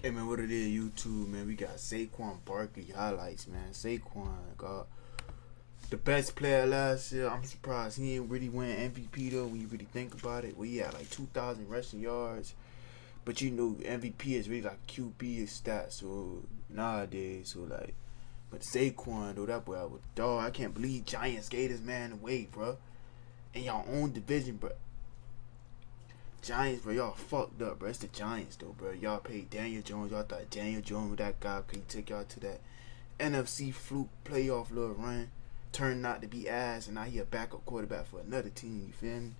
Hey man, what it is, YouTube, man? We got Saquon Barkley highlights, man. Saquon got the best player last year. I'm surprised he ain't really win MVP though. When you really think about it, well, he had like 2,000 rushing yards, but you know MVP is really like QB stats. So nowadays, but Saquon though, that boy I was dog. I can't believe Giants gave this man away, bro. In y'all own division, bro. Giants, bro, y'all fucked up, bro. It's the Giants, though, bro. Y'all paid Daniel Jones. Y'all thought Daniel Jones was that guy. Could he take y'all to that NFC fluke playoff little run? Turned out to be ass, and now he a backup quarterback for another team, you feel me?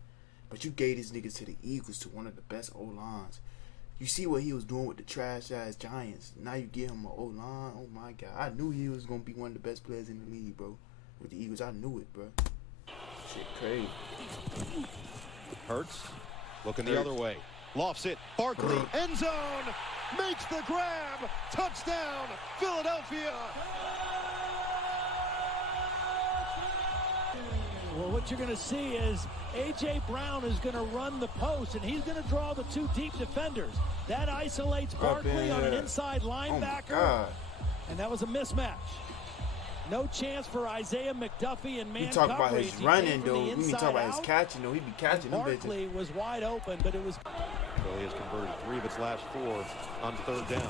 But you gave these niggas to the Eagles, to one of the best O-lines. You see what he was doing with the trash-ass Giants. Now you give him an O-line. Oh, my God. I knew he was going to be one of the best players in the league, bro. With the Eagles, I knew it, bro. Shit crazy. Hurts. Looking the other way. Lofts it. Barkley. End zone. Makes the grab. Touchdown. Philadelphia. Well, what you're going to see is A.J. Brown is going to run the post, and he's going to draw the two deep defenders. That isolates Barkley on an inside linebacker, and that was a mismatch. No chance for Isaiah McDuffie and man You talk coverage. about his running, though. We need to talk about his catching, though. He be catching them bitches. Barkley was wide open, but it was... Philly has converted 3 of its last 4 on third down.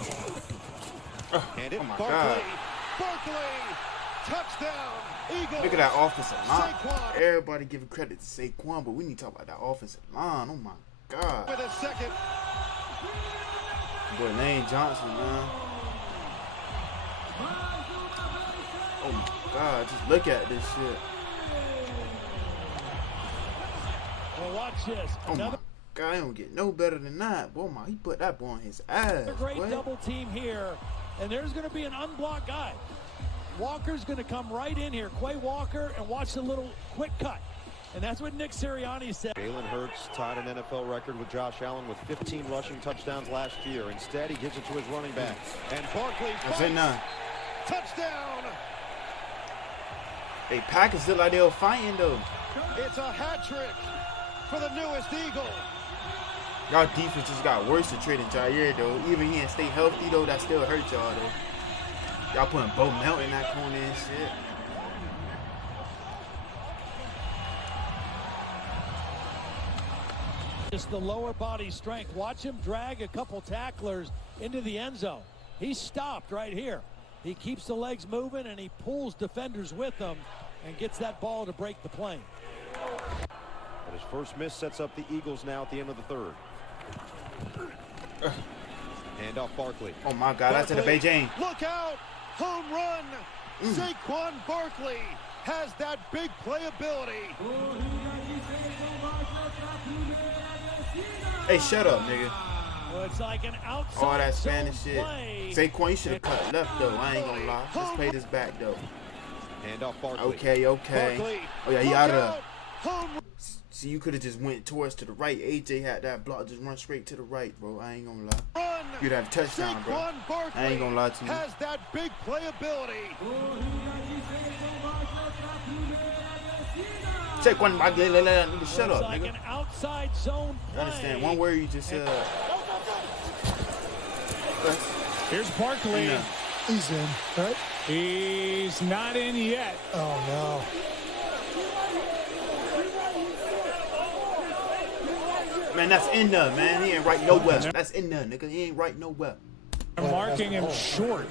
And it, oh my Barkley. God. Barkley. Touchdown. Eagles. Look at that offensive line. Saquon. Everybody giving credit to Saquon, but we need to talk about that offensive line. Oh my God. With a second. Boy, Lane Johnson, man. Oh my God, just look at this shit. Well, watch this. Oh my God, he don't get no better than that. Boy, he put that boy on his ass. A great double team here, and there's going to be an unblocked guy. Walker's going to come right in here, Quay Walker, and watch the little quick cut. And that's what Nick Sirianni said. Jalen Hurts tied an NFL record with Josh Allen with 15 rushing touchdowns last year. Instead, he gives it to his running back. And Barkley fights. Touchdown. Hey, Packers look like they were fighting, though. It's a hat trick for the newest Eagle. Y'all defense just got worse to trade in Jair, though. Even he didn't stay healthy, though. That still hurt y'all, though. Y'all putting Bo Melt in that corner and shit. Just the lower body strength. Watch him drag a couple tacklers into the end zone. He's stopped right here. He keeps the legs moving, and he pulls defenders with him and gets that ball to break the plane. But his first miss sets up the Eagles now at the end of the third. Hand off Barkley. Oh my God, that's to the Beijing. Look out! Home run! Saquon Barkley has that big playability. Hey, shut up, nigga. Well, it's like an outside all that Spanish shit. Play. Saquon, you should have cut left, though. I ain't gonna lie. Let's play this back, though. Hand off Barkley. Okay. Barkley. Oh, yeah, he out of there. See, you could have just went towards to the right. AJ had that block. Just run straight to the right, bro. I ain't gonna lie. You'd have a touchdown, bro. I ain't gonna lie to you. Has that big playability. Check one, nigga. Shut up, like nigga. An outside zone play. I understand. One word you just said. Here's Barkley. Yeah. He's in, right? He's not in yet. Oh, no. Man, that's in there, man. He ain't right nowhere. That's in there, nigga. He ain't right nowhere. They're marking him short.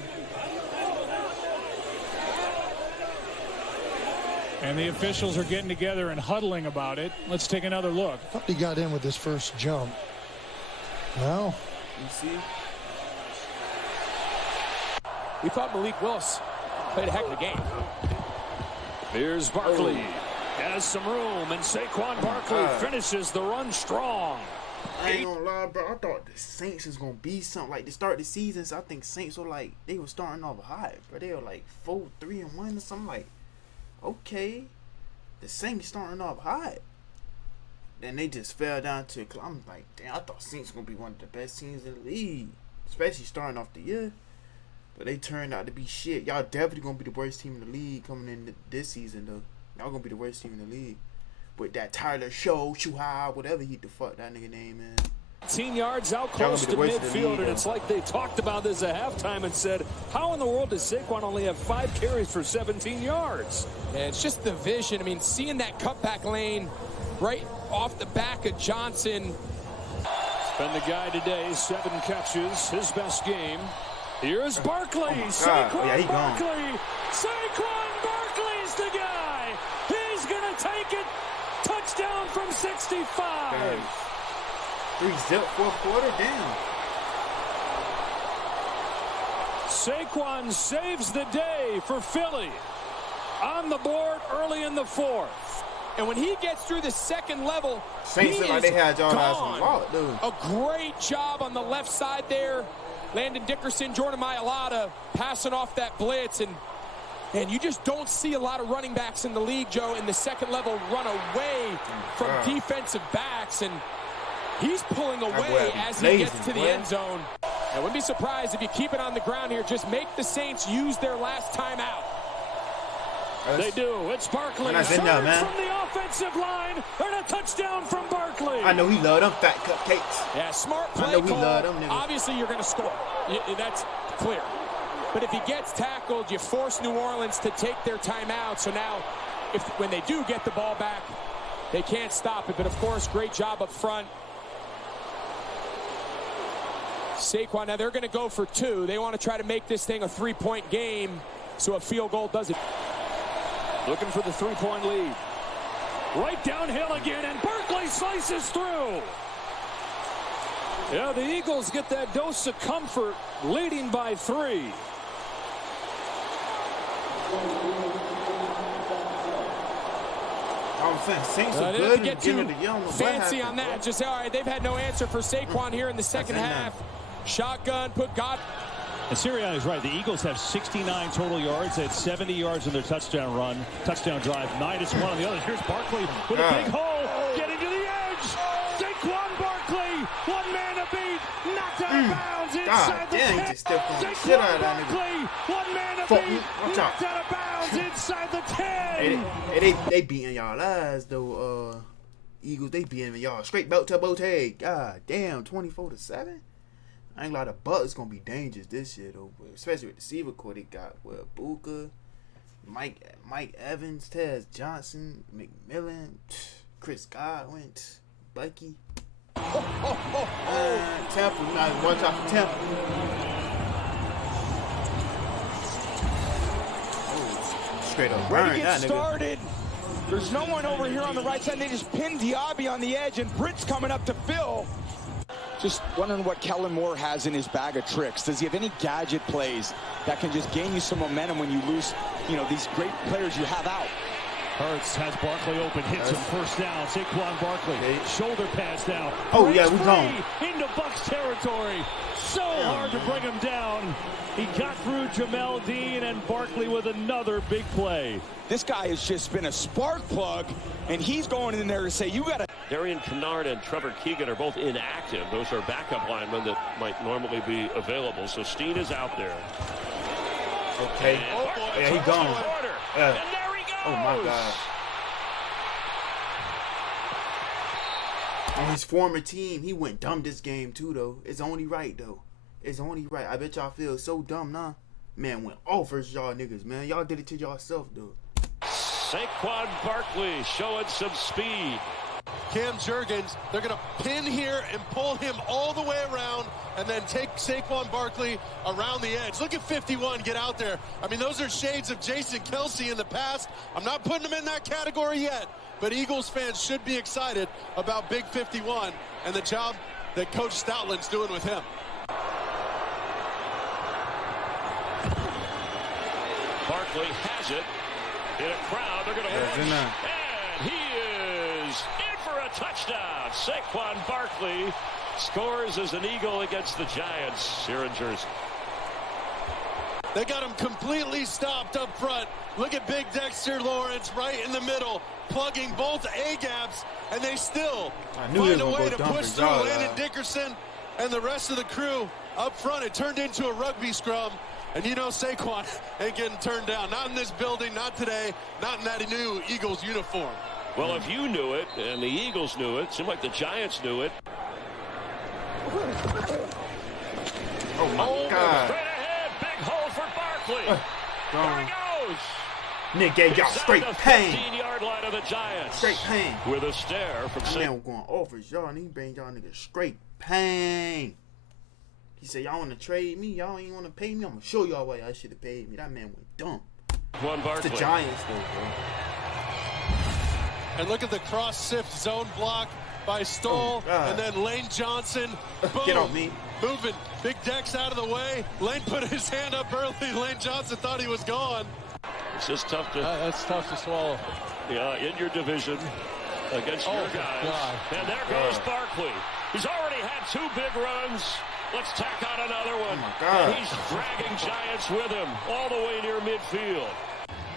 And the officials are getting together and huddling about it. Let's take another look. I thought he got in with his first jump. No. You see? We thought Malik Willis played a heck of a game. Here's Barkley. Has some room, and Saquon Barkley finishes the run strong. I ain't gonna lie, bro. I thought the Saints was gonna be something like to start the season. So I think Saints were like they were starting off high, bro. They were like 4-3-1 or something. Like, okay, the Saints starting off high. Then they just fell down to. I'm like, damn. I thought Saints gonna be one of the best teams in the league, especially starting off the year. But they turned out to be shit. Y'all definitely gonna be the worst team in the league coming in this season, though. Y'all gonna be the worst team in the league. With that Tyler Show, Shuhai, whatever the fuck that nigga name is. 18 yards out close to midfield, and it's like they talked about this at halftime and said, how in the world does Saquon only have 5 carries for 17 yards? Yeah, it's just the vision. I mean, seeing that cutback lane right off the back of Johnson. It's been the guy today, 7 catches, his best game. Here's Barkley. Saquon Barkley. Saquon Barkley's the guy. He's going to take it. Touchdown from 65. 3-zip, fourth quarter, damn. Saquon saves the day for Philly. On the board early in the 4th. And when he gets through the second level, Saints look like they had John Osborne walk, dude. A great job on the left side there. Landon Dickerson, Jordan Mailata passing off that blitz. And you just don't see a lot of running backs in the league, Joe, in the second level run away from defensive backs. And he's pulling away as he gets to the end zone. I wouldn't be surprised if you keep it on the ground here. Just make the Saints use their last timeout. They do. It's Barkley. From the offensive line, and a touchdown from Barkley. I know he loved them fat cupcakes. Yeah, smart play I know he call. loved them niggas. Obviously, you're going to score. That's clear. But if he gets tackled, you force New Orleans to take their timeout. So now, when they do get the ball back, they can't stop it. But, of course, great job up front. Saquon, now they're going to go for 2. They want to try to make this thing a 3-point game, so a field goal does it. Looking for the 3-point lead. Right downhill again, and Barkley slices through. Yeah, the Eagles get that dose of comfort, leading by 3. I'm saying Saints are good. Get too fancy on that. Just all right. They've had no answer for Saquon here in the second half. Shotgun, put God. And Sirianni's right. The Eagles have 69 total yards. They had 70 yards in their touchdown drive. -1 on the others. Here's Barkley with a big hole, getting to the edge. Saquon Barkley, one man to beat, knocked out of bounds inside the 10. Saquon Barkley, one man to beat, knocked out of bounds inside the 10. They beating y'all ass though. Eagles, they beating y'all straight belt to boat. God damn, 24-7. I ain't gonna lie, the Bucks gonna be dangerous this year though, especially with the receiver core they got with Buka, Mike Evans, Tez Johnson, McMillan, Chris Godwin, Bucky. Temple, not one time for Temple. Straight up burn Ready to that get started. There's no one over here on the right side. They just pinned Diaby on the edge, and Britt's coming up to fill. Just wondering what Kellen Moore has in his bag of tricks. Does he have any gadget plays that can just gain you some momentum when you lose, these great players you have out? Hurts has Barkley open, hits him first down. Saquon Barkley, shoulder pass now. Oh, yeah, we gone. Into Bucs territory. So hard to bring him down. He got through Jamel Dean, and Barkley with another big play. This guy has just been a spark plug, and he's going in there to say, you got to. Darian Kennard and Trevor Keegan are both inactive. Those are backup linemen that might normally be available. So Steen is out there. Okay. Yeah, he gone. And there he goes. Oh, my God. On his former team, he went dumb this game, too, though. It's only right, though. It's only right. I bet y'all feel so dumb now. Man, went off versus y'all niggas, man. Y'all did it to yourself, dude. Saquon Barkley showing some speed. Cam Jurgens, they're going to pin here and pull him all the way around and then take Saquon Barkley around the edge. Look at 51 get out there. I mean, those are shades of Jason Kelce in the past. I'm not putting him in that category yet, but Eagles fans should be excited about Big 51 and the job that Coach Stoutland's doing with him. Barkley has it in a crowd. They're going to rush. And he is in for a touchdown. Saquon Barkley scores as an Eagle against the Giants here in Jersey. They got him completely stopped up front. Look at Big Dexter Lawrence right in the middle, plugging both A-gaps, and they still find a way to push through Landon Dickerson and the rest of the crew up front. It turned into a rugby scrum. And you know Saquon ain't getting turned down. Not in this building, not today, not in that new Eagles uniform. Well, if you knew it and the Eagles knew it, seemed like the Giants knew it. Oh my God. Straight ahead, big hole for Barkley. There he goes. Nigga gave y'all straight pain. 15-yard line of the Giants. Straight pain. With a stare from Saquon. Man was going offers, y'all, and he bring y'all niggas straight pain. He said, y'all want to trade me? Y'all ain't want to pay me? I'm going to show y'all why y'all should have paid me. That man went dumb. It's the Giants, though, bro. And look at the cross-sift zone block by Stoll, and then Lane Johnson, boom, get on me. Moving. Big Dex out of the way. Lane put his hand up early. Lane Johnson thought he was gone. It's just tough to... that's tough to swallow. Yeah, in your division against your guys. God. And there goes Barkley. He's already had 2 big runs. Let's tack on another one. Oh my God. And he's dragging Giants with him all the way near midfield.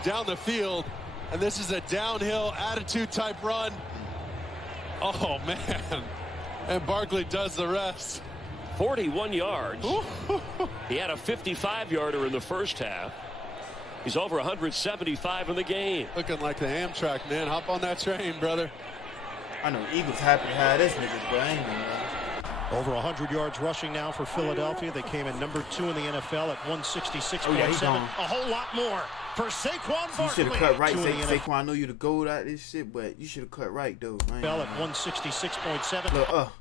Down the field, and this is a downhill attitude type run. Oh, man. And Barkley does the rest. 41 yards. He had a 55-yarder in the first half. He's over 175 in the game. Looking like the Amtrak, man. Hop on that train, brother. I know Eagles happy to have this nigga, but I ain't gonna lie. Over 100 yards rushing now for Philadelphia. They came in number 2 in the NFL at 166.7. Oh, yeah, a whole lot more for Saquon Barkley. You should have cut right. Saquon, I know you the gold out this shit, but you should have cut right, though. NFL at 166.7. Look,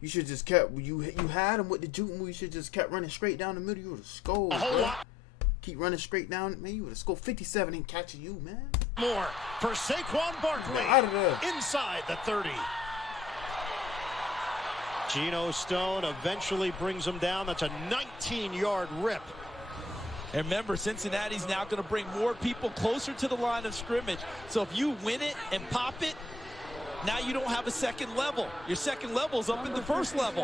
you should just kept, you had him with the juke move. You should just kept running straight down the middle. You would have scored. A whole lot. Keep running straight down, man. You would have scored 57 and catching you, man. More for Saquon Barkley. Out of there. Inside the 30. Geno Stone eventually brings him down. That's a 19-yard rip. And remember, Cincinnati's now going to bring more people closer to the line of scrimmage. So if you win it and pop it, now you don't have a second level. Your second level is up in the first level.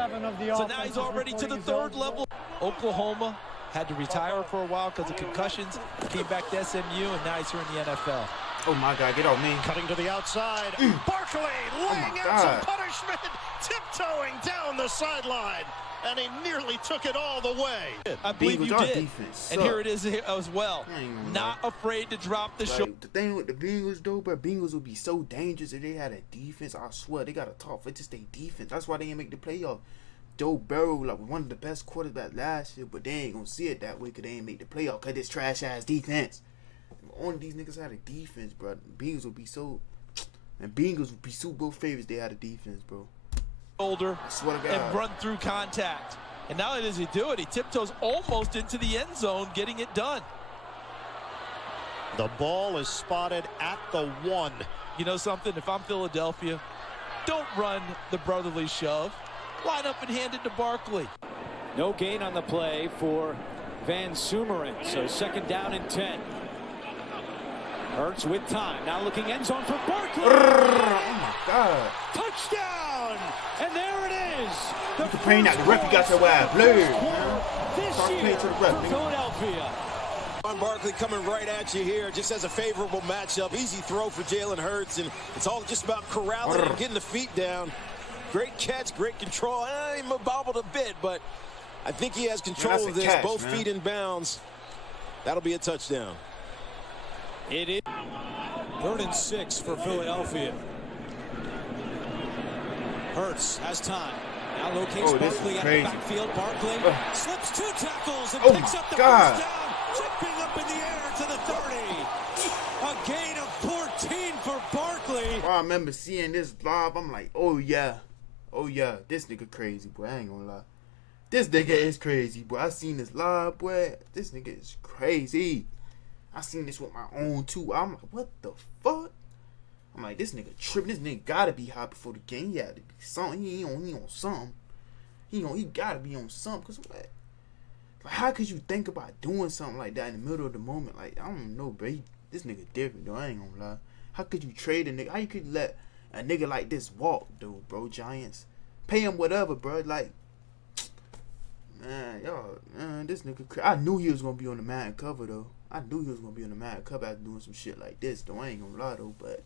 So now he's already to the third level. Oklahoma had to retire for a while because of concussions. Came back to SMU, and now he's here in the NFL. Oh, my God. Get on me. Cutting to the outside. Barkley laying out some punishment. Tiptoeing down the sideline. And he nearly took it all the way. I believe you did. And here it is as well. Not afraid to drop the shoulder. The thing with the Bengals, though, bro, Bengals would be so dangerous if they had a defense. I swear, they got to talk for just their defense. That's why they ain't make the playoffs. Joe Burrow, like one of the best quarterbacks last year, but they ain't going to see it that way because they ain't make the playoffs because this trash-ass defense. If only these niggas had a defense, bro. Bengals would be so... And Bengals would be Super Bowl favorites they had a defense, bro. Shoulder and run through contact. And not only does he do it, he tiptoes almost into the end zone, getting it done. The ball is spotted at the 1. You know something? If I'm Philadelphia, don't run the brotherly shove. Line up and hand it to Barkley. No gain on the play for Van Sumeren. So second down and 10. Hurts with time. Now looking end zone for Barkley. Oh, my God. Touchdown! And there it is. The pain out the ref, you got your ass blurred, this year to the ref, for Philadelphia. Barkley coming right at you here, just has a favorable matchup. Easy throw for Jalen Hurts, and it's all just about corralling and getting the feet down. Great catch, great control. He bobbled a bit, but I think he has control of this. Catch, both feet in bounds. That'll be a touchdown. It is 3rd and 6 for Philadelphia. Hurts has time. Now locates Barkley at the backfield. Barkley slips 2 tackles and picks up the first down. Jumping up in the air to the 30. A gain of 14 for Barkley. I remember seeing this live. I'm like, oh yeah, this nigga crazy, boy. I ain't gonna lie. This nigga is crazy, boy. I seen this live, boy. This nigga is crazy. I seen this with my own too. I'm like, what the fuck? I'm like, this nigga tripping. This nigga gotta be hot before the game. He had to be something. He on something. He gotta be on something. Cause what? Like, how could you think about doing something like that in the middle of the moment? Like, I don't know, bro. This nigga different, though. I ain't gonna lie. How could you trade a nigga? How you could let a nigga like this walk, though, bro? Giants. Pay him whatever, bro. Like, man, y'all, man, this nigga. I knew he was gonna be on the Madden cover, though. I knew he was gonna be on the Madden cover after doing some shit like this, though. I ain't gonna lie, though. But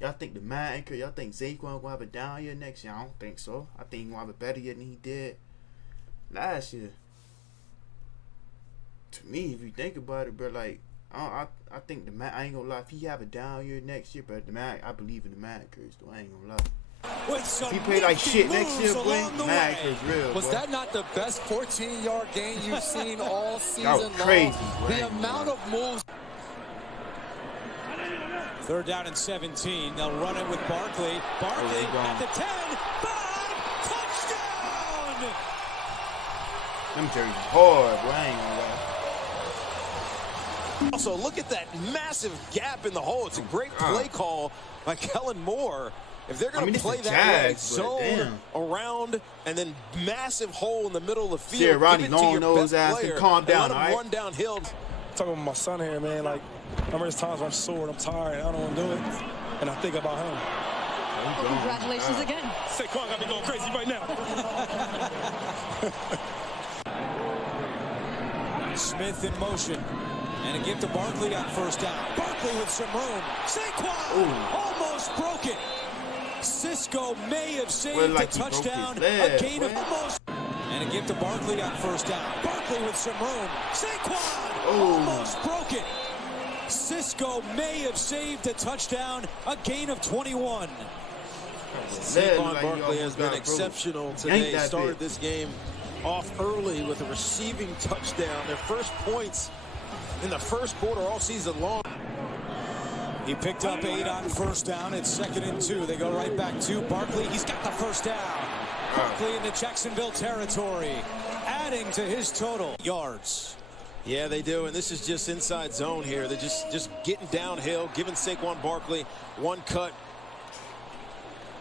y'all think the Madden, y'all think Saquon gonna have a down year next year? I don't think so. I think he gonna have a better year than he did last year. To me, if you think about it, bro, like, I think I ain't gonna lie. If he have a down year next year, bro, I believe in the Madden curse, though. I ain't gonna lie. If he play like shit next year, boy, Mac is real. Was that not the best 14-yard gain you've seen all season long? That was crazy, long? The amount of moves. 3rd down and 17. They'll run it with Barkley. Barkley at the 10. 5. Touchdown! Them jerseys hard, boy. I ain't gonna lie. Also, look at that massive gap in the hole. It's a great play call by Kellen Moore. If they're going to play that way, zone around and then massive hole in the middle of the field, see, Ronnie long nose ass and calm down, all right? Run downhill. Talking about my son here, man. Like, I remember there's times when I'm sore and I'm tired and I don't want to do it, and I think about him. Well, congratulations again. Saquon got me going crazy right now. Smith in motion. And a give to Barkley on 1st down. Barkley with some room. Saquon almost broke it. Cisco may have saved a touchdown. A gain of almost. And a give to Barkley on 1st down. Barkley with some room. Saquon almost broke it. Cisco may have saved a touchdown. A gain of 21. Saquon Barkley has been exceptional today. Started this game off early with a receiving touchdown. Their first points in the first quarter all season long. He picked up 8 on 1st down. It's 2nd and 2. They go right back to Barkley. He's got the 1st down. Barkley into Jacksonville territory, adding to his total yards. Yeah, they do, and this is just inside zone here. They're just getting downhill, giving Saquon Barkley one cut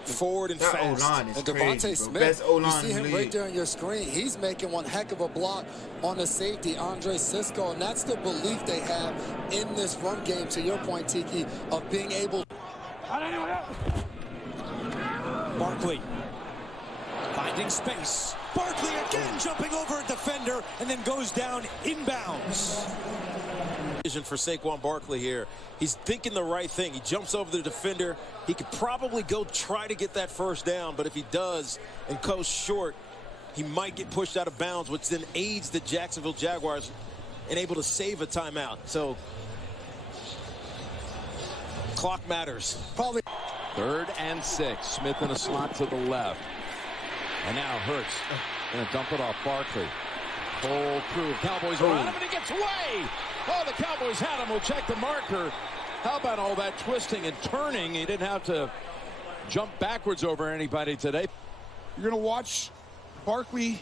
forward and fast. And Devontae Smith, you see him right there on your screen. He's making one heck of a block on the safety, Andre Cisco, and that's the belief they have in this run game, to your point, Tiki, of being able. Barkley finding space. Barkley again jumping over a defender and then goes down inbounds. For Saquon Barkley here, he's thinking the right thing. He jumps over the defender. He could probably go try to get that 1st down, but if he does and goes short, he might get pushed out of bounds, which then aids the Jacksonville Jaguars and able to save a timeout. So clock matters. Probably 3rd and 6. Smith in a slot to the left. And now Hurts going to dump it off Barkley. Full crew. Cowboys around him, and he gets away. Oh, the Cowboys had him. We'll check the marker. How about all that twisting and turning? He didn't have to jump backwards over anybody today. You're going to watch Barkley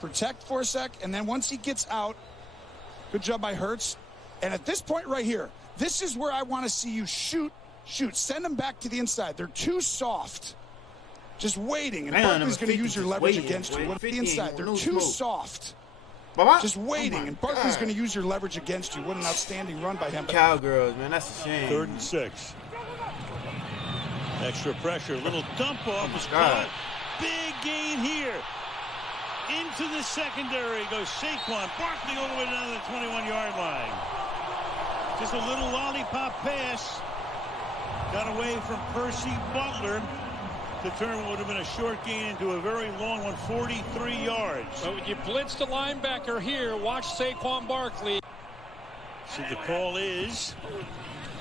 protect for a sec, and then once he gets out, good job by Hurts. And at this point right here, this is where I want to see you shoot. Send them back to the inside. They're too soft. Just waiting, and Barkley's going to use your leverage against you. What the inside? They're too soft. Just waiting, and Barkley's going to use your leverage against you. What an outstanding run by him. Cowgirls, man, that's a shame. 3rd and 6. Extra pressure, little dump off is caught. Big gain here. Into the secondary goes Saquon. Barkley all the way down to the 21-yard line. Just a little lollipop pass. Got away from Percy Butler to turn what would have been a short gain into a very long one, 43 yards. So you blitzed a linebacker here. Watch Saquon Barkley. So the call is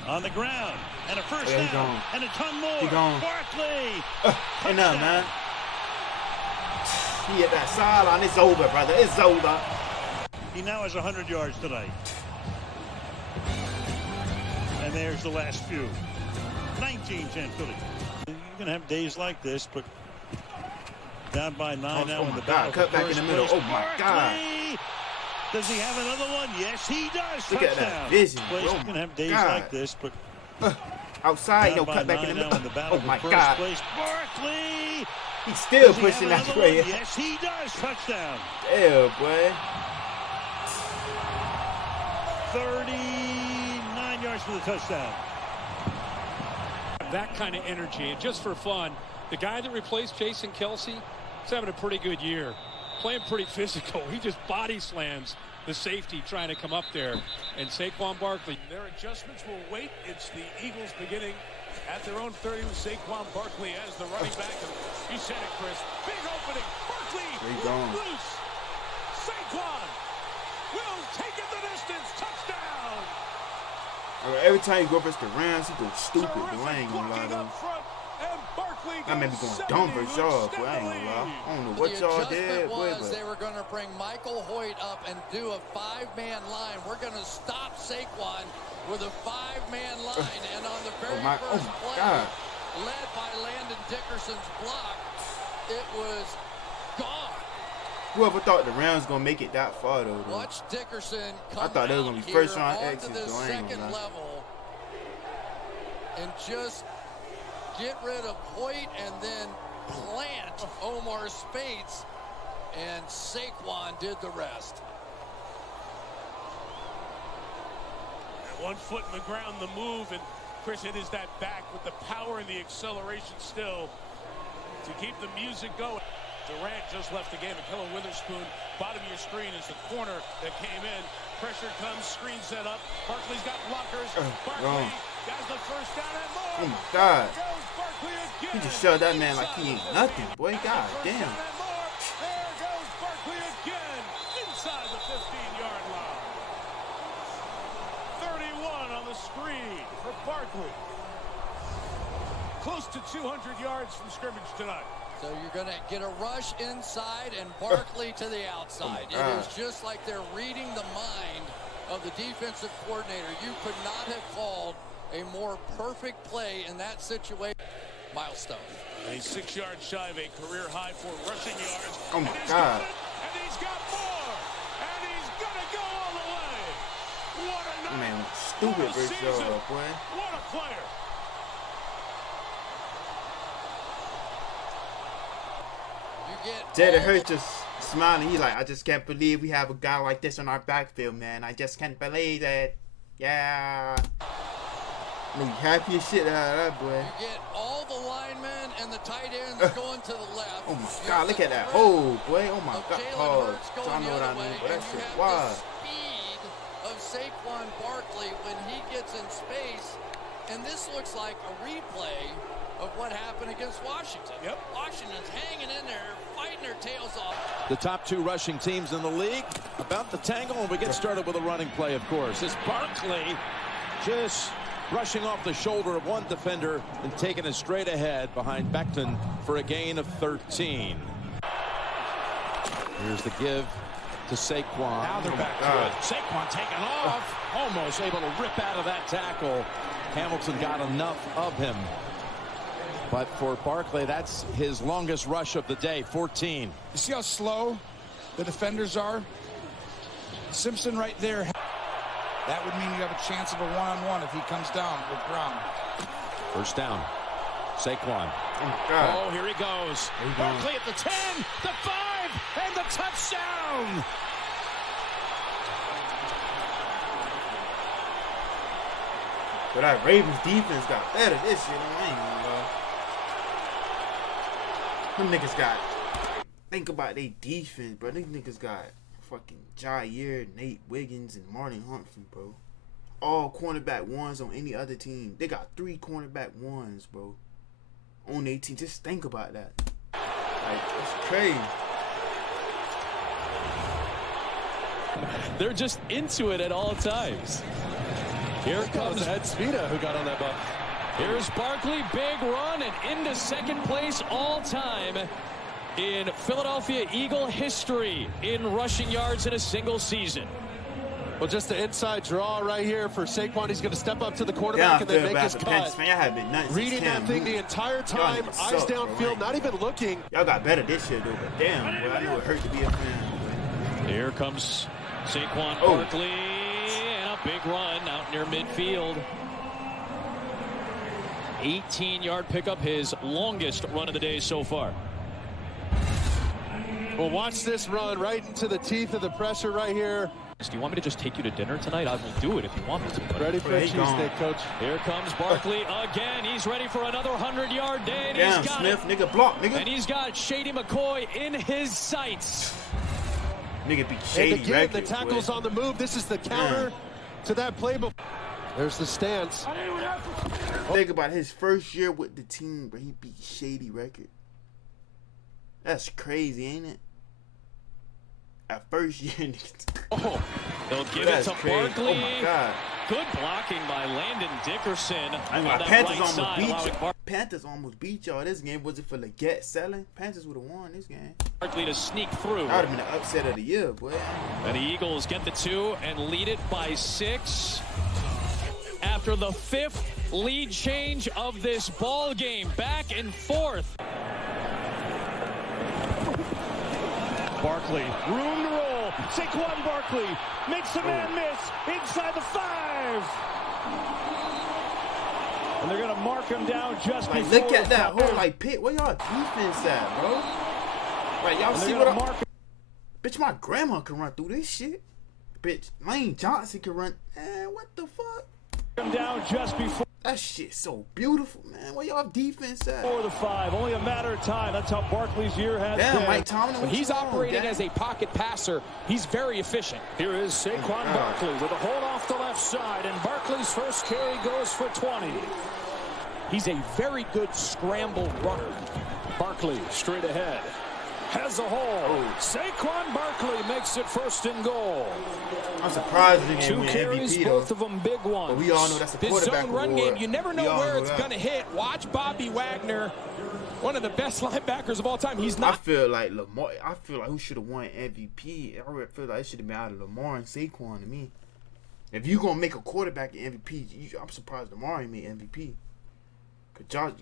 on the ground. And a 1st down. And a ton more. Barkley. Enough, man. He hit that sideline. It's over, brother. It's over. He now has 100 yards tonight. And there's the last few. 19-10 Philly. You're going to have days like this, but down by 9 now in the battle. Cut back in the middle. Oh, my God. Does he have another one? Yes, he does. Look at that vision. You're going to have days like this, but outside, cut back in the middle. Oh, my God. Barkley. He's still pushing that way. Yes, he does. Touchdown. Damn, boy. 39 yards for the touchdown. That kind of energy, and just for fun, the guy that replaced Jason Kelsey is having a pretty good year, playing pretty physical. He just body slams the safety trying to come up there, and Saquon Barkley. Their adjustments will wait. It's the Eagles beginning at their own 30 with Saquon Barkley as the running back. You said it, Chris. Big opening. Barkley loose. Saquon will take it the distance. Touchdown. Every time you go versus the Rams, he goes stupid. I ain't gonna lie though. I may be going dumb for sure, but I ain't gonna lie. I don't know what y'all did. Was they were going to bring Michael Hoyt up and do a 5-man line. We're going to stop Saquon with a 5-man line. And on the very first play, led by Landon Dickerson's block, it was gone. Whoever thought the Rams gonna make it that far though? Watch Dickerson come I thought they were gonna be first round exits. The second level and just get rid of Hoyt and then plant Omar Speights, and Saquon did the rest. 1 foot in the ground, the move, and Chris, it is that back with the power and the acceleration still to keep the music going. Durant just left the game. McKellen Witherspoon, bottom of your screen is the corner that came in. Pressure comes, screen set up. Barkley's got blockers. Barkley has the first down and more. Oh my God. He just shoved that man like he ain't nothing, boy. God damn. There goes Barkley again, inside the 15-yard line. 31 on the screen for Barkley. Close to 200 yards from scrimmage tonight. So you're going to get a rush inside and Barkley to the outside. It is just like they're reading the mind of the defensive coordinator. You could not have called a more perfect play in that situation. Milestone. And he's 6 yards shy of a career high for rushing yards. Oh my God. And he's got more. And he's going to go all the way. What a night. Man, stupid versus boy. What a player. Jalen Hurts just smiling. He like, I just can't believe we have a guy like this on our backfield, man. I just can't believe that. Yeah. I mean, happy as shit out of that, boy. You get all the linemen and the tight ends going to the left. Oh my God, look at that hole, boy. Oh my God. Pause. I know what I mean, but that shit wild. The speed of Saquon Barkley when he gets in space. And this looks like a replay of what happened against Washington. Yep. Washington's hanging in there, fighting their tails off. The top 2 rushing teams in the league about the tangle, and we get started with a running play, of course. It's Barkley just rushing off the shoulder of one defender and taking it straight ahead behind Becton for a gain of 13. Here's the give to Saquon. Now they're back to it. Saquon taking off. Almost able to rip out of that tackle. Hamilton got enough of him. But for Barkley, that's his longest rush of the day, 14. You see how slow the defenders are? Simpson right there. That would mean you have a chance of a one-on-one if he comes down with Brown. First down. Saquon. Oh, here he goes. Barkley at the 10, the 5, and the touchdown. But that Ravens defense got better this year. I ain't gonna lie. Them niggas got. Think about their defense, bro. These niggas got fucking Jair, Nate Wiggins, and Martin Humphrey, bro. All cornerback ones on any other team. They got 3 cornerback ones, bro. On their team. Just think about that. Like, it's crazy. They're just into it at all times. Here comes Ed Spina, who got on that ball. Here's Barkley, big run, and into second place all time in Philadelphia Eagle history in rushing yards in a single season. Well, just the inside draw right here for Saquon. He's going to step up to the quarterback and then make his cut. Reading that thing the entire time, eyes downfield, not even looking. Y'all got better this year, though, but damn, boy, I know it hurt to be a fan. Here comes Saquon Barkley, and a big run out near midfield. 18-yard pickup, his longest run of the day so far. Well, watch this run right into the teeth of the pressure right here. Do you want me to just take you to dinner tonight? I will do it if you want me to. Ready for a cheesesteak, Coach. Here comes Barkley again. He's ready for another 100-yard day. And damn, he's got Smith, nigga, block, nigga. And he's got Shady McCoy in his sights. Nigga be Shady. And again, the tackle's on the move. This is the counter to that play. There's the stance. Think about his first year with the team, but he beat Shady record. That's crazy, ain't it? At first year, they'll give it to Barkley. Oh my God. Good blocking by Landon Dickerson. Panthers almost beat y'all this game. Was it for Leggett selling? Panthers would have won this game. Barkley to sneak through. That would have been the upset of the year, boy. And the Eagles get the 2 and lead it by 6. After the 5th lead change of this ball game, back and forth. Barkley, room to roll. Saquon Barkley makes the man miss inside the 5. And they're going to mark him down just before. Look at that whole pit. Where y'all defense at, bro? Right, y'all see what I'm... Bitch, my grandma can run through this shit. Bitch, Lane Johnson can run. Man, what the fuck? Him down just before. That shit's so beautiful, man. Where y'all defense at? For the 5, only a matter of time. That's how Barkley's year has been. Mike Tomlin, when he's operating as a pocket passer, he's very efficient. Here is Saquon Barkley with a hold off the left side, and Barkley's first carry goes for 20. He's a very good scramble runner. Barkley straight ahead. Has a hole. Saquon Barkley makes it 1st and goal. I'm surprised he didn't 2 win carries, MVP, both though. of them big ones. But we all know that's a quarterback This zone run award. game, you never know where it's going to hit. Watch Bobby Wagner, one of the best linebackers of all time. He's not. I feel like Lamar. I feel like who should have won MVP. I feel like it should have been out of Lamar and Saquon to me. If you gonna make a quarterback an MVP, I'm surprised Lamar ain't made MVP.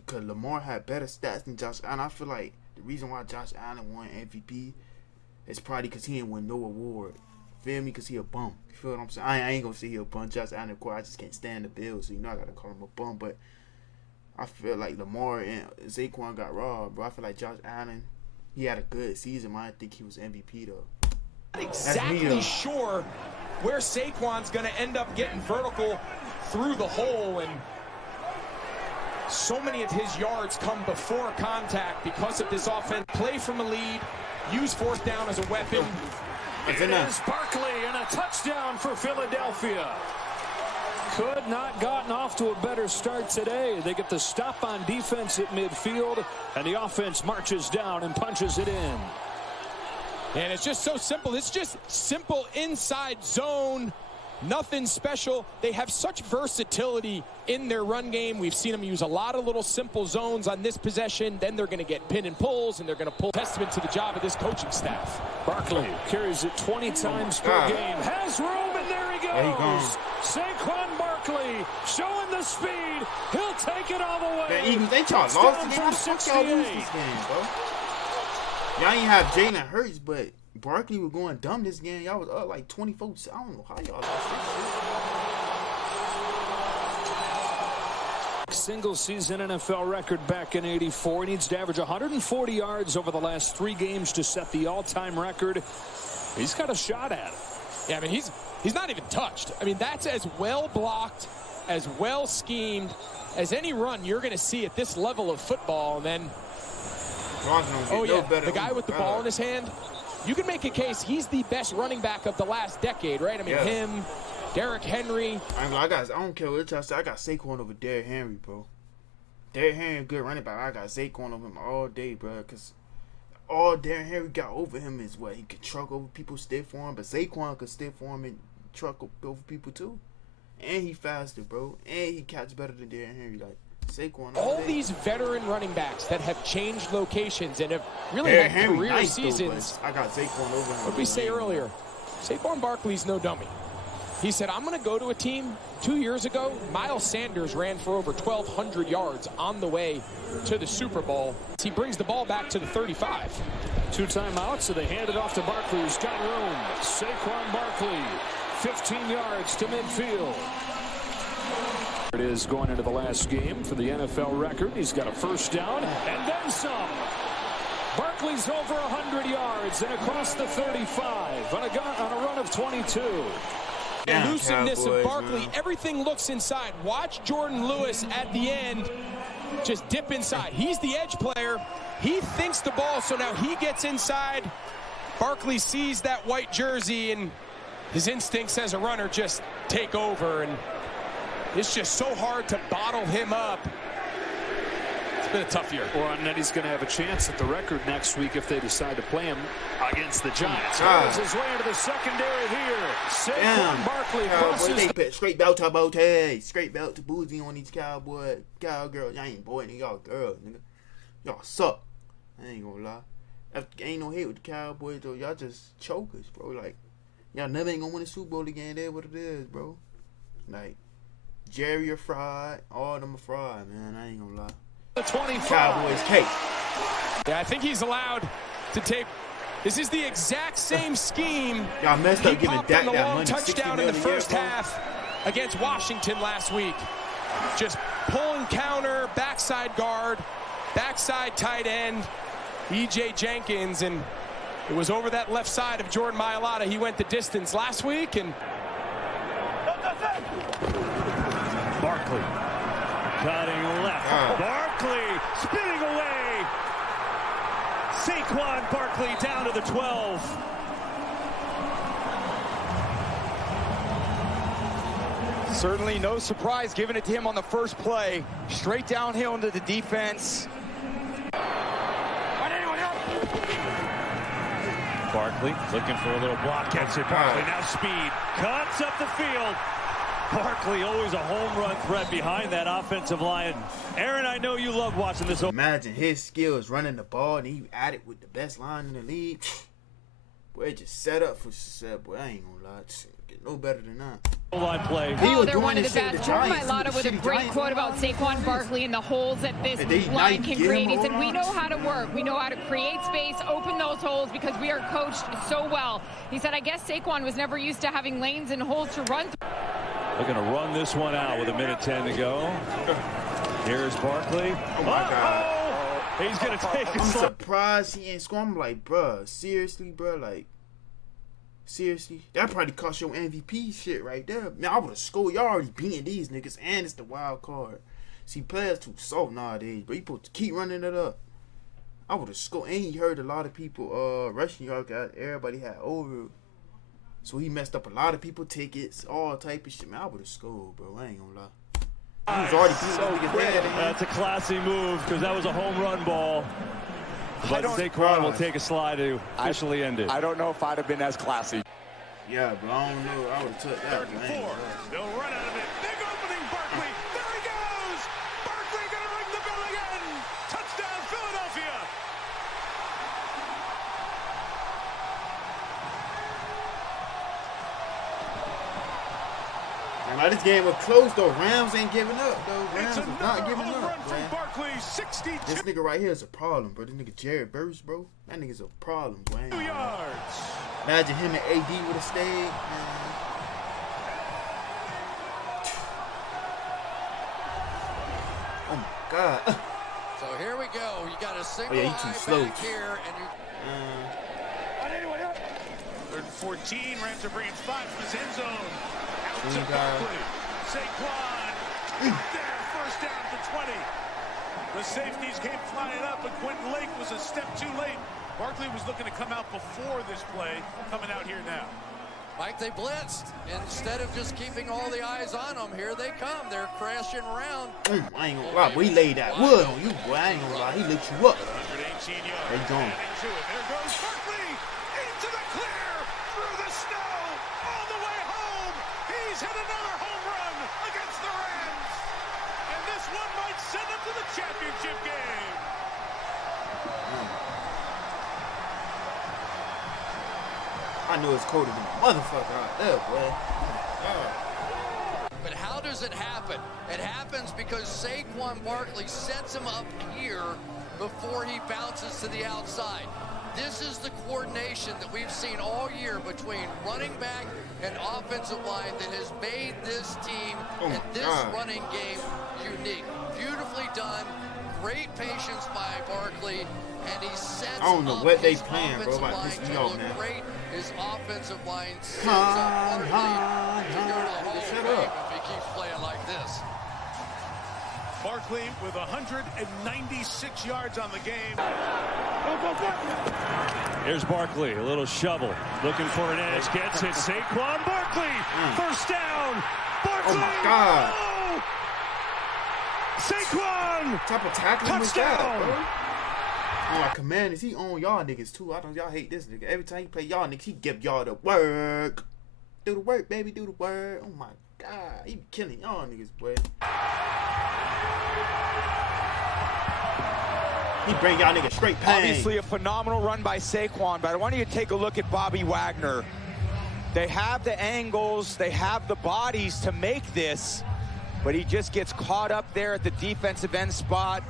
Cause Lamar had better stats than Josh Allen. I feel like the reason why Josh Allen won MVP is probably because he didn't win no award. Feel me? Because he a bum. You feel what I'm saying? I ain't gonna say he a bum. Josh Allen, of course, I just can't stand the Bills, so you know I gotta call him a bum. But I feel like Lamar and Saquon got robbed, bro. I feel like Josh Allen, he had a good season, but I didn't think he was MVP though. Not exactly sure where Saquon's gonna end up getting vertical through the hole, and so many of his yards come before contact because of this offense. Play from a lead, use 4th down as a weapon. It is Barkley and a touchdown for Philadelphia. Could not gotten off to a better start today. They get the stop on defense at midfield, and the offense marches down and punches it in. And it's just so simple. It's just simple inside zone. Nothing special. They have such versatility in their run game. We've seen them use a lot of little simple zones on this possession. Then they're going to get pin and pulls, and they're going to pull. Testament to the job of this coaching staff. Barkley carries it 20 times per game. Has room, and there he goes. Saquon Barkley showing the speed. He'll take it all the way. The Eagles, they y'all lost the game. How the fuck y'all lose this game, bro? Y'all ain't have Jalen Hurts, but Barkley was going dumb this game. Y'all was up like 24. I don't know how y'all lost this shit. Single season NFL record back in '84. He needs to average 140 yards over the last 3 games to set the all-time record. He's got a shot at it. Yeah, I mean, he's not even touched. I mean, that's as well blocked, as well schemed as any run you're going to see at this level of football. And then, the guy with the ball in his hand, you can make a case he's the best running back of the last decade, right? I mean, him, Derrick Henry. I don't care what y'all say. I got Saquon over Derrick Henry, bro. Derrick Henry, good running back. I got Saquon over him all day, bro. Because all Derrick Henry got over him is what? He could truck over people, stiff for him. But Saquon could stiff for him and truck over people, too. And he faster, bro. And he catch better than Derrick Henry. Like, Saquon all these veteran running backs that have changed locations and have really had career seasons. I got Saquon over him. What did we say earlier? Saquon Barkley's no dummy. He said, I'm going to go to a team. 2 years ago, Miles Sanders ran for over 1,200 yards on the way to the Super Bowl. He brings the ball back to the 35. 2 timeouts, so they hand it off to Barkley, who's got room. Saquon Barkley, 15 yards to midfield. It is going into the last game for the NFL record. He's got a 1st down and then some. Barkley's over 100 yards and across the 35 on a run of 22. The elusiveness of Barkley, everything looks inside. Watch Jordan Lewis at the end just dip inside. He's the edge player. He thinks the ball, so now he gets inside. Barkley sees that white jersey, and his instincts as a runner just take over, and it's just so hard to bottle him up. It's been a tough year. Well, and then he's going to have a chance at the record next week if they decide to play him against the Giants. His way into the secondary here. Saquon Barkley crosses. Straight belt to Bote. Straight belt to Boozy on these cowboy, cowgirls. Y'all ain't boy, nigga. Y'all girls, nigga. Y'all suck. I ain't gonna lie. Ain't no hate with the Cowboys, though. Y'all just chokers, bro. Like, y'all never ain't gonna win the Super Bowl again. That's what it is, bro. Like, Jerry a fraud. All of them a fraud, man. I ain't gonna lie. The 25. Cowboys cake. Yeah, I think he's allowed to take. This is the exact same scheme. Y'all messed up giving Dak that long money, touchdown in the first half against Washington last week. Just pull and counter, backside guard, backside tight end, E.J. Jenkins, and it was over that left side of Jordan Mailata. He went the distance last week, and Barkley cutting left. Barkley spinning away. Saquon Barkley down to the 12. Certainly no surprise giving it to him on the first play. Straight downhill into the defense. Barkley looking for a little block. Gets it. Barkley now speed. Cuts up the field. Barkley always a home run threat behind that offensive line. Aaron, I know you love watching this. Imagine his skills running the ball and he at it with the best line in the league. Boy, it just set up for success. Boy, I ain't gonna lie. Get no better than that. Line play. Oh, they're one of the best. Jordan Mailata with a great quote about Saquon Barkley and the holes that this line can create. He said, we know how to work. We know how to create space, open those holes because we are coached so well. He said, I guess Saquon was never used to having lanes and holes to run through. They're going to run this one out with 1:10 to go. Here's Barkley. Oh, my God. He's going to take a I'm surprised he ain't scoring. I'm like, bruh, seriously, bruh, like, seriously? That probably cost your MVP shit right there. Man, I would have scored. Y'all already beating these niggas, and it's the wild card. See, players too soft nowadays, but you supposed to keep running it up. I would have scored. And he heard a lot of people rushing y'all. Everybody had over. So he messed up a lot of people tickets, all type of shit. Man, I would have scored, bro. I ain't gonna lie. He was already beating so quick. That's a classy move because that was a home run ball. But Saquon will take a slide to officially end it. I don't know if I'd have been as classy. Yeah, but I don't know. I would have took that. 34. They'll run out of it. Big opening, Barkley. There he goes. Barkley going to ring the bell again. Touchdown, Philadelphia. Now this game was close though. Rams ain't giving up though. Rams is not giving up. From Barkley, 62 This nigga right here is a problem, bro. This nigga Jared Burris, bro. That nigga's a problem, bro. 2 yards. Imagine him and AD would have stayed, man. Oh my God. So here we go. You got a single you too slow. back here, and you. 3rd and 14. Rams are bringing 5 from his end zone. Out to Barkley. Saquon. There. First down to 20. The safeties came flying up, but Quentin Lake was a step too late. Barkley was looking to come out before this play. Coming out here now. Mike, they blitzed. Instead of just keeping all the eyes on them, here they come. They're crashing around. I ain't gonna lie, boy. He laid that wood on you, boy. I ain't gonna lie. He lit you up. 118 yards. They gone. There goes Barkley into the clear, through the snow, all the way home. He's hit another home run against the Rams. And this one might send them to the championship game. I knew it's colder than a motherfucker out there, boy. But how does it happen? It happens because Saquon Barkley sets him up here before he bounces to the outside. This is the coordination that we've seen all year between running back and offensive line that has made this team and this running game unique. Beautifully done. Great patience by Barkley, and he sets I don't know what they playing, bro. About to piss me off, man. Great. His offensive line sets up Barkley to go to the Hall of Fame if he keeps playing like this. Barkley with 196 yards on the game. Here's Barkley, a little shovel, looking for an edge, gets it. Saquon Barkley, first down. Barkley. Oh my God. Oh! Saquon. What type of tackling was Touchdown. that, bro? Oh, Commanders, he on y'all niggas too. I don't y'all hate this nigga. Every time he play y'all niggas, he give y'all the work. Do the work, baby. Do the work. Oh, my God. He be killing y'all niggas, boy. He bring y'all niggas straight pain. Obviously a phenomenal run by Saquon, but I want you to take a look at Bobby Wagner. They have the angles, they have the bodies to make this, but he just gets caught up there at the defensive end spot.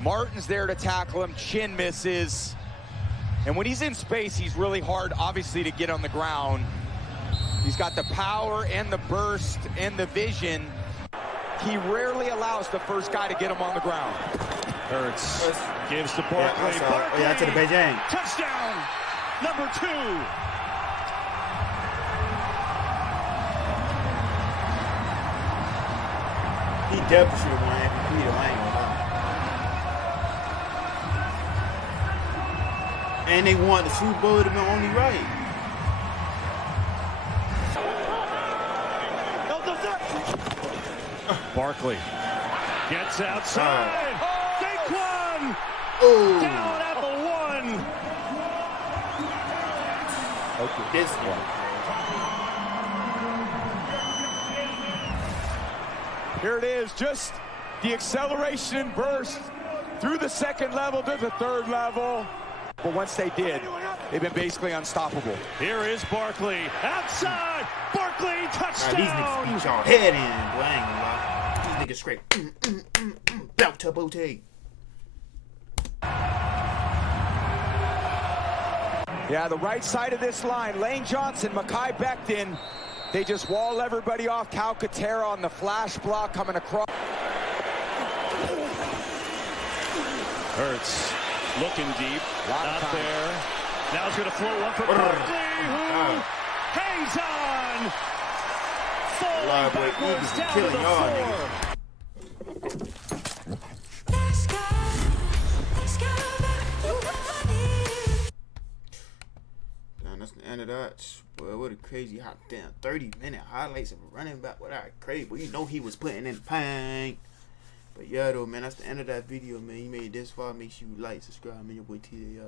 Martin's there to tackle him, chin misses. And when he's in space, he's really hard, obviously, to get on the ground. He's got the power and the burst and the vision. He rarely allows the first guy to get him on the ground. Hurts gives to Barkley. Barkley. Yeah, to the Beijing. Touchdown, number 2. He definitely should have won MVP. I ain't gonna lie. And they won the Super Bowl. It would have been only right. Barkley gets outside. Saquon down at the 1. Okay, this one. Here it is, just the acceleration and burst through the second level to the third level. But once they did, they've been basically unstoppable. Here is Barkley outside. Barkley touchdown. These niggas beat y'all head in, boy. I ain't gonna lie. These niggas straight. Belt to booty. Yeah, the right side of this line, Lane Johnson, Mekhi Becton, they just wall everybody off. Calcaterra on the flash block coming across. Hurts looking deep, not there. Now it's going to flow one for Barkley, who hangs on. Falling backwards down to the floor. That's the end of that. Boy, what a crazy hot damn 30-minute highlights of a running back. What I crazy, but you know he was putting in the pain. But yeah, though, man, that's the end of that video, man. You made it this far. Make sure you like, subscribe, man. Your boy TJ.